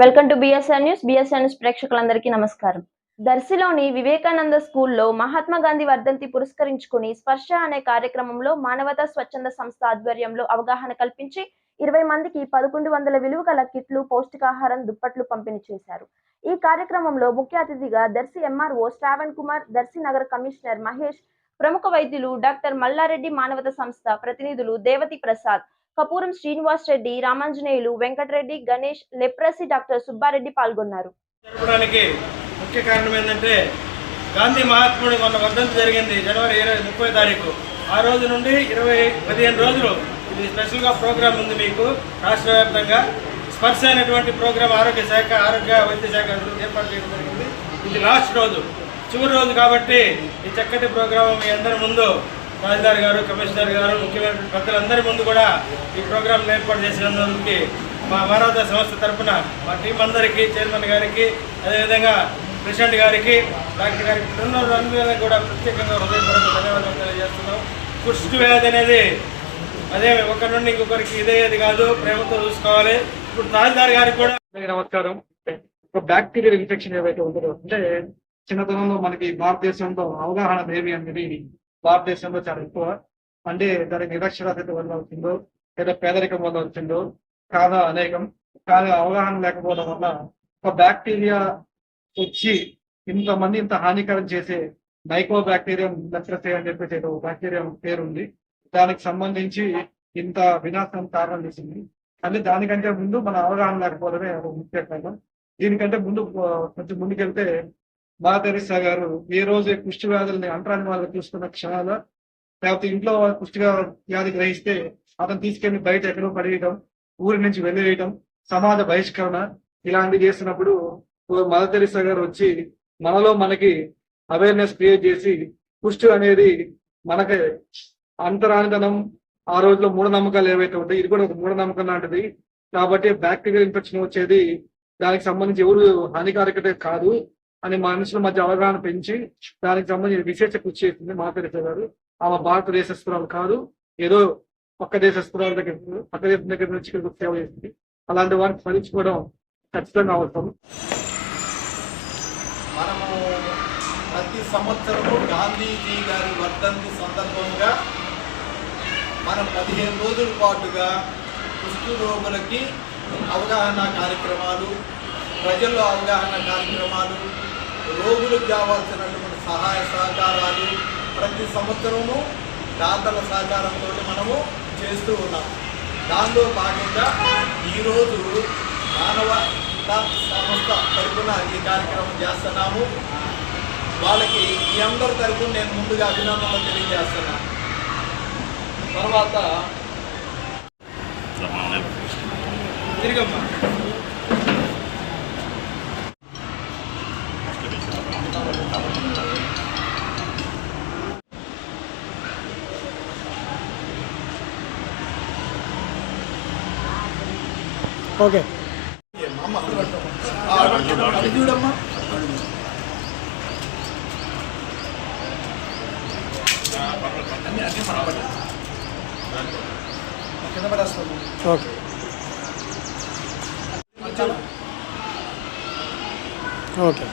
Welcome to BSR news ప్రేక్షకులందరికీ నమస్కారం. దర్శిలోని వివేకానంద స్కూల్లో మహాత్మా గాంధీ వర్ధంతి పురస్కరించుకుని స్పర్శ అనే కార్యక్రమంలో మానవతా స్వచ్ఛంద సంస్థ ఆధ్వర్యంలో అవగాహన కల్పించి 20 మందికి 1100 విలువ గల కిట్లు, పౌష్టికాహారం, దుప్పట్లు పంపిణీ చేశారు. ఈ కార్యక్రమంలో ముఖ్య అతిథిగా దర్శి ఎంఆర్ఓ శ్రావణ్ కుమార్, దర్శి నగర కమిషనర్ మహేష్, ప్రముఖ వైద్యులు డాక్టర్ మల్లారెడ్డి, మానవతా సంస్థ ప్రతినిధులు దేవతి ప్రసాద్, కపూరం శ్రీనివాస్ రెడ్డి, రామాంజనేయులు, వెంకటరెడ్డి, గణేష్, లెప్రసీ డాక్టర్ సుబ్బారెడ్డి పాల్గొన్నారు. ముఖ్య కారణం ఏంటంటే గాంధీ మహాత్ముడి మొన్న వర్ధంతి జరిగింది జనవరి 30 తారీఖు. ఆ రోజు నుండి 15 రోజులు ఇది స్పెషల్గా ప్రోగ్రాం ఉంది మీకు రాష్ట్ర వ్యాప్తంగా. స్పర్శ అనేటువంటి ప్రోగ్రాం ఆరోగ్య వైద్య శాఖ ఏర్పాటు చేయడం జరిగింది. ఇది లాస్ట్ రోజు, చివరి రోజు కాబట్టి ఈ చక్కటి ప్రోగ్రాం మీ అందరి ముందు తహసీల్దార్ గారు, కమిషనర్ గారు, ముఖ్యమైన పెద్దలందరి ముందు కూడా ఈ ప్రోగ్రాం ఏర్పాటు చేసినందుకు మా మానవతా సంస్థ తరఫున మా టీం అందరికీ, చైర్మన్ గారికి, అదేవిధంగా ప్రెసిడెంట్ గారికి, డాక్టర్ గారికి, అందరూ కూడా ప్రత్యేకంగా హృదయపూర్వక ధన్యవాదాలు తెలియజేస్తున్నాం. కుష్టు వ్యాధి అనేది అదే ఒకరి నుండి ఇంకొకరికి ఇదేది కాదు, ప్రేమతో చూసుకోవాలి. ఇప్పుడు తహసీల్దార్ గారికి కూడా నమస్కారం. ఒక బ్యాక్టీరియల్ ఇన్ఫెక్షన్ ఏవైతే ఉంటుందో, అంటే చిన్నతనంలో మనకి భారతదేశంలో అవగాహన ఏమి అనేది భారతదేశంలో చాలా ఎక్కువ. అంటే దానికి నిరక్షరాస్యత వల్ల వచ్చిందో లేదా పేదరికం వల్ల వచ్చిందో కాదా అనేకం. కానీ అవగాహన లేకపోవడం వల్ల ఒక బ్యాక్టీరియా వచ్చి ఇంత హానికరం చేసే మైక్రో బ్యాక్టీరియం లెప్రసీ అని చెప్పేసి ఏదో బ్యాక్టీరియా పేరు ఉంది. దానికి సంబంధించి ఇంత వినాశనం కారణం చేసింది. అంటే దానికంటే ముందు మన అవగాహన లేకపోవడమే ముఖ్య కారణం. దీనికంటే ముందు కొంచెం ముందుకెళ్తే మదర్ తెరెసా గారు ఏ రోజు కుష్టి వ్యాధుల్ని అంటరాని వాళ్ళకి చూసుకున్న క్షణాలు, లేకపోతే ఇంట్లో కుష్టి వ్యాధి గ్రహిస్తే అతను తీసుకెళ్లి బయట ఎక్కడో పడేయటం, ఊరి నుంచి వెళ్ళేయటం, సమాజ బహిష్కరణ ఇలాంటివి చేసినప్పుడు మదర్ తెరెసా గారు వచ్చి మనకి అవేర్నెస్ క్రియేట్ చేసి కుష్టి అనేది మనకి అంతరానితనం, ఆ రోజులో మూఢనమ్మకాలు ఏవైతే ఉంటాయి, ఇది కూడా ఒక మూఢనమ్మకం లాంటిది. కాబట్టి బ్యాక్టీరియల్ ఇన్ఫెక్షన్ వచ్చేది దానికి సంబంధించి ఎవరు హానికారకత కాదు అని మనుషుల మధ్య అవగాహన పెంచి దానికి సంబంధించి విశేష కృషి చేస్తుంది మదర్ తెరెసా గారు. ఆమె భారతదేశస్తురాలు కాదు, ఏదో పక్క దేశస్తురాల పక్క దేశం దగ్గర నుంచి సేవ చేస్తుంది. అలాంటి వారిని స్మరించుకోవడం ఖచ్చితంగా అవసరం. మనము ప్రతి సంవత్సరము గాంధీజీ గారి వర్ధంతి సందర్భంగా మనం 15 రోజుల పాటుగా కుష్టు రోగులకి అవగాహన కార్యక్రమాలు, ప్రజల్లో అవగాహన కార్యక్రమాలు, రోగులకు కావాల్సినటువంటి సహాయ సహకారాలు ప్రతి సంవత్సరము దాతల సహకారంతో మనము చేస్తూ ఉన్నాం. దానిలో భాగంగా ఈరోజు మానవతా సంస్థ తరఫున ఈ కార్యక్రమం చేస్తున్నాము. వాళ్ళకి ఈ అందరి తరఫున నేను ముందుగా అభినందనలు తెలియజేస్తున్నాను. తర్వాత తిరిగమ్మా ఓకే చూడమ్మా. అన్ని కింద పడేస్తాము. Okay okay.